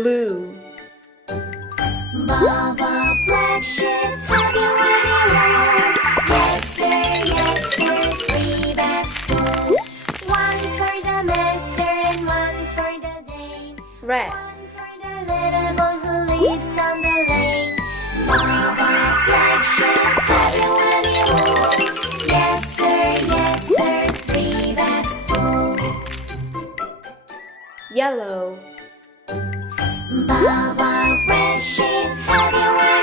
Blue. Baba black sheep, have you ready roll? Yes sir, 3 bags full. One for the master and one for the Dane. Red. One for the little boy who lives down the lane. Baba black sheep, have you ready roll? Yes sir, 3 bags full. Yellow.